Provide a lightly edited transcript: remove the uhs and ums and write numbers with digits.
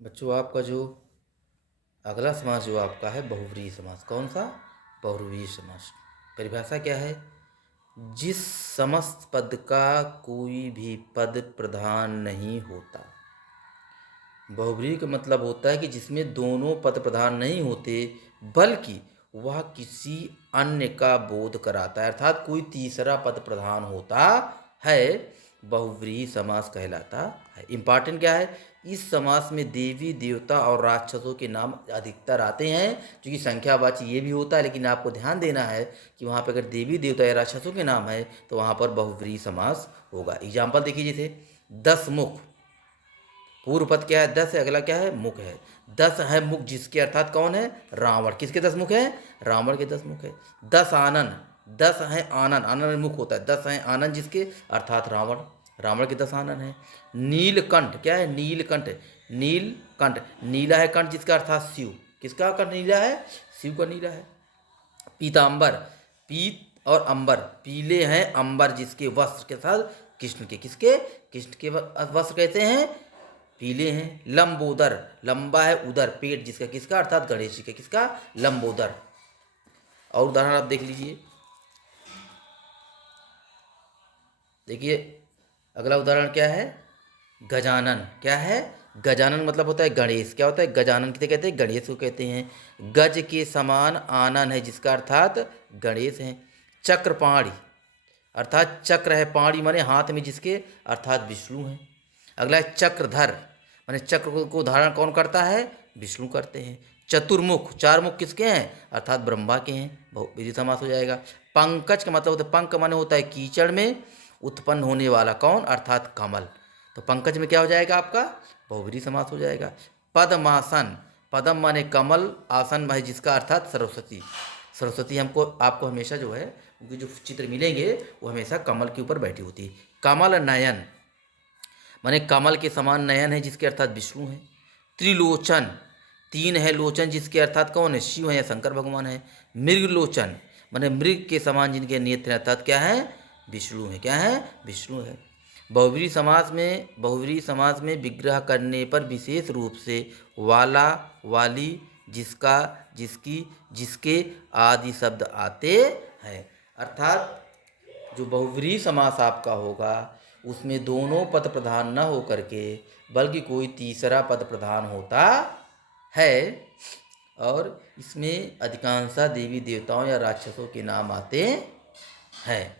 बच्चों, आपका जो अगला समास जो आपका है बहुव्रीहि समास। कौन सा? बहुव्रीहि समास। परिभाषा क्या है? जिस समस्त पद का कोई भी पद प्रधान नहीं होता। बहुव्रीहि का मतलब होता है कि जिसमें दोनों पद प्रधान नहीं होते, बल्कि वह किसी अन्य का बोध कराता है, अर्थात कोई तीसरा पद प्रधान होता है, बहुव्रीहि समास कहलाता है। इंपॉर्टेंट क्या है? इस समास में देवी देवता और राक्षसों के नाम अधिकतर आते हैं, क्योंकि संख्यावाची ये भी होता है, लेकिन आपको ध्यान देना है कि वहाँ पर अगर देवी देवता या राक्षसों के नाम है तो वहाँ पर बहुव्रीहि समास होगा। एग्जाम्पल देखिए, जैसे 10 मुख। पूर्व पद क्या है? 10 है। अगला क्या है? मुख है। 10 है मुख जिसके, अर्थात कौन है? रावण। किसके 10 मुख है? रावण के 10 मुख है। 10 आनन। 10 है आनन, आनन में मुख होता है। 10 है आनन जिसके, अर्थात रावण। रावण के 10 आनन है। नीलकंठ। क्या है? नीलकंठ। नीलकंठ, नीला है कंठ जिसका, अर्थात शिव। किसका कंठ नीला है? शिव का नीला है। पीतांबर। पीत और अंबर, पीले हैं अंबर जिसके, वस्त्र के साथ कृष्ण के। किसके? कृष्ण के वस्त्र कहते हैं पीले हैं। लंबोदर, लंबा है उदर, पेट जिसका, किसका? अर्थात गणेश जी का। किसका? लंबोदर। और उदाहरण आप देख लीजिए। देखिए अगला उदाहरण क्या है? गजानन। क्या है? गजानन मतलब होता है गणेश। क्या होता है? गजानन किसे कहते हैं? गणेश को कहते हैं। गज के समान आनन है जिसका, अर्थात गणेश है। चक्रपाणी, अर्थात चक्र है, पाणी माने हाथ में जिसके, अर्थात विष्णु है। अगला है चक्रधर, माने चक्र को धारण कौन करता है? विष्णु करते हैं। चतुर्मुख, 4 मुख किसके हैं? अर्थात ब्रह्मा के हैं। बहुव्रीहि समास हो जाएगा। पंकज का मतलब होता है, पंक माने होता है कीचड़ में उत्पन्न होने वाला, कौन? अर्थात कमल। तो पंकज में क्या हो जाएगा आपका? बहुव्रीहि समास हो जाएगा। पद्मासन, पद्म माने कमल, आसन है जिसका, अर्थात सरस्वती। सरस्वती हमको, आपको हमेशा जो है उनके जो चित्र मिलेंगे वो हमेशा कमल के ऊपर बैठी होती है। कमल नयन, माने कमल के समान नयन है जिसके, अर्थात विष्णु है। त्रिलोचन, 3 है लोचन जिसके, अर्थात कौन है? शिव है या शंकर भगवान है। मृगलोचन, माने मृग के समान जिनके नेत्र, अर्थात क्या है? विष्णु है। क्या है? विष्णु है। बहुव्रीहि समास में विग्रह करने पर विशेष रूप से वाला, वाली, जिसका, जिसकी, जिसके आदि शब्द आते हैं। अर्थात जो बहुव्रीहि समास आपका होगा उसमें दोनों पद प्रधान न होकर के बल्कि कोई तीसरा पद प्रधान होता है, और इसमें अधिकांशतः देवी देवताओं या राक्षसों के नाम आते हैं।